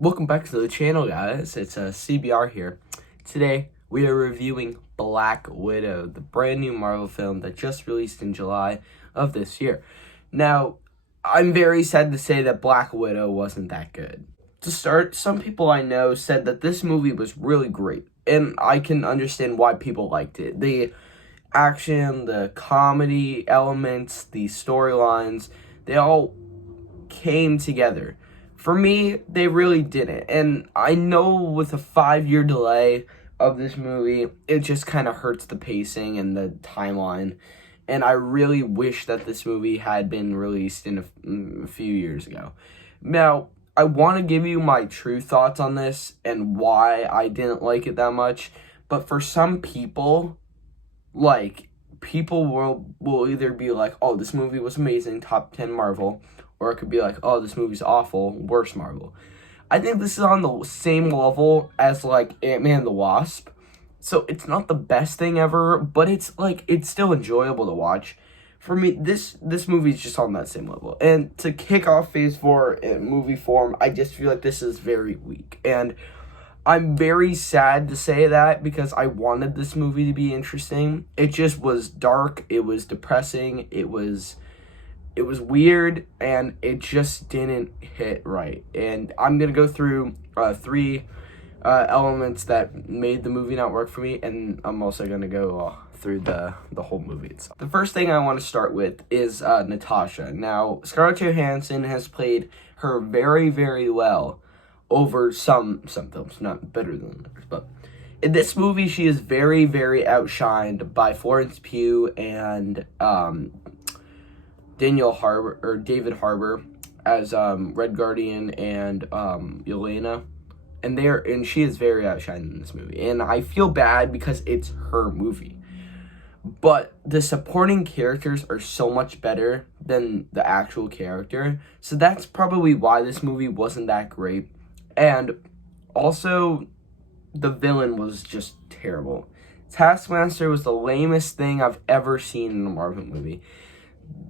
Welcome back to the channel, guys. It's CBR here. Today, we are reviewing Black Widow, the brand new Marvel film that just released in July of this year. Now, I'm very sad to say that Black Widow wasn't that good. To start, some people I know said that this movie was really great, and I can understand why people liked it. The action, the comedy elements, the storylines, they all came together. For me, they really didn't. And I know with a 5-year delay of this movie, it just kind of hurts the pacing and the timeline. And I really wish that this movie had been released in a few years ago. Now, I want to give you my true thoughts on this and why I didn't like it that much. But for some people, people will either be like, oh, this movie was amazing, top 10 Marvel, or it could be like, oh, this movie's awful, worst Marvel. I think this is on the same level as like Ant-Man and the Wasp. So it's not the best thing ever, but it's still enjoyable to watch. For me, this movie is just on that same level. And to kick off Phase 4 in movie form, I just feel like this is very weak. And I'm very sad to say that because I wanted this movie to be interesting. It just was dark, it was depressing, it was weird, and it just didn't hit right. And I'm going to go through three elements that made the movie not work for me, and I'm also going to go through the whole movie itself. The first thing I want to start with is Natasha. Now, Scarlett Johansson has played her very, very well over some films, not better than others, but in this movie, she is very, very outshined by Florence Pugh and David Harbour as Red Guardian and Yelena, and she is very outshined in this movie, and I feel bad because it's her movie, but the supporting characters are so much better than the actual character, so that's probably why this movie wasn't that great. And also, the villain was just terrible. Taskmaster was the lamest thing I've ever seen in a Marvel movie.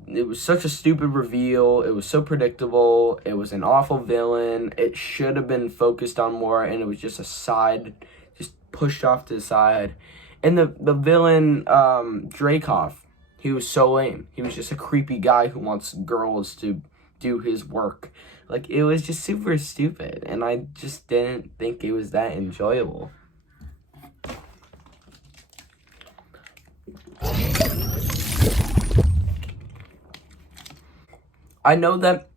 It was such a stupid reveal. It was so predictable. It was an awful villain. It should have been focused on more, and it was just a side, just pushed off to the side. And the villain, Dreykov, he was so lame. He was just a creepy guy who wants girls to do his work. Like, it was just super stupid, and I just didn't think it was that enjoyable. I know that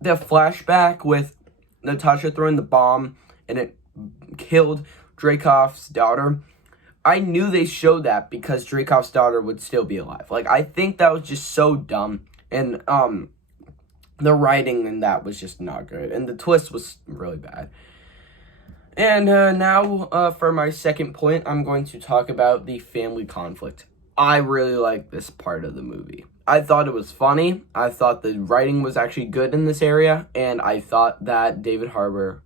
the flashback with Natasha throwing the bomb and it killed Dreykov's daughter, I knew they showed that because Dreykov's daughter would still be alive. Like, I think that was just so dumb, and the writing in that was just not good, and the twist was really bad. And now, for my second point, I'm going to talk about the family conflict. I really like this part of the movie. I thought it was funny. I thought the writing was actually good in this area, and I thought that David Harbour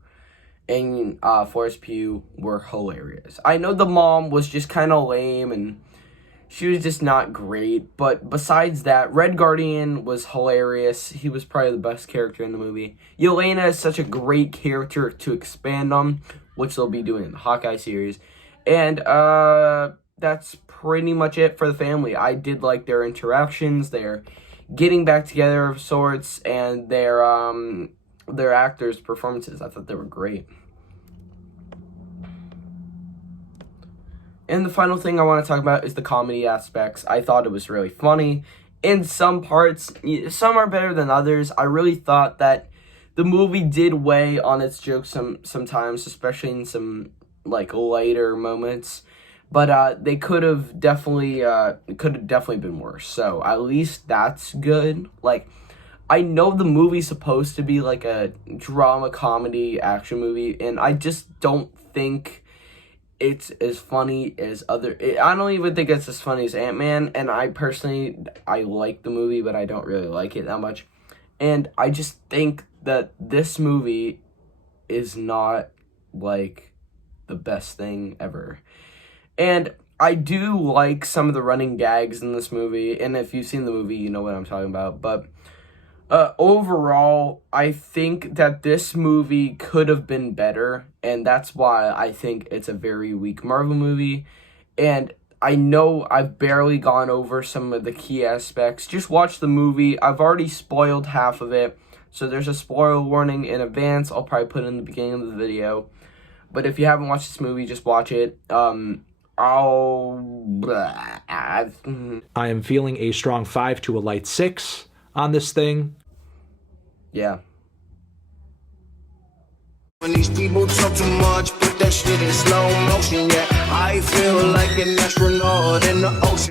and Florence Pugh were hilarious. I know the mom was just kind of lame, and she was just not great, but besides that, Red Guardian was hilarious. He was probably the best character in the movie. Yelena is such a great character to expand on, which they'll be doing in the Hawkeye series. And that's pretty much it for the family. I did like their interactions, their getting back together of sorts, and their actors' performances. I thought they were great. And the final thing I want to talk about is the comedy aspects. I thought it was really funny. In some parts, some are better than others. I really thought that the movie did weigh on its jokes sometimes, especially in some later moments. But they could have definitely been worse. So at least that's good. Like, I know the movie's supposed to be like a drama comedy action movie, and I just don't think it's as funny as I don't even think it's as funny as Ant-Man, and I like the movie, but I don't really like it that much. And I just think that this movie is not, like, the best thing ever. And I do like some of the running gags in this movie, and if you've seen the movie, you know what I'm talking about, but Overall, I think that this movie could have been better, and that's why I think it's a very weak Marvel movie. And I know I've barely gone over some of the key aspects. Just watch the movie. I've already spoiled half of it, so there's a spoiler warning in advance. I'll probably put it in the beginning of the video. But if you haven't watched this movie, just watch it. I am feeling a strong 5 to a light 6 on this thing. Yeah. When these people talk too much, put that shit in slow motion, yeah. I feel like an astronaut in the ocean.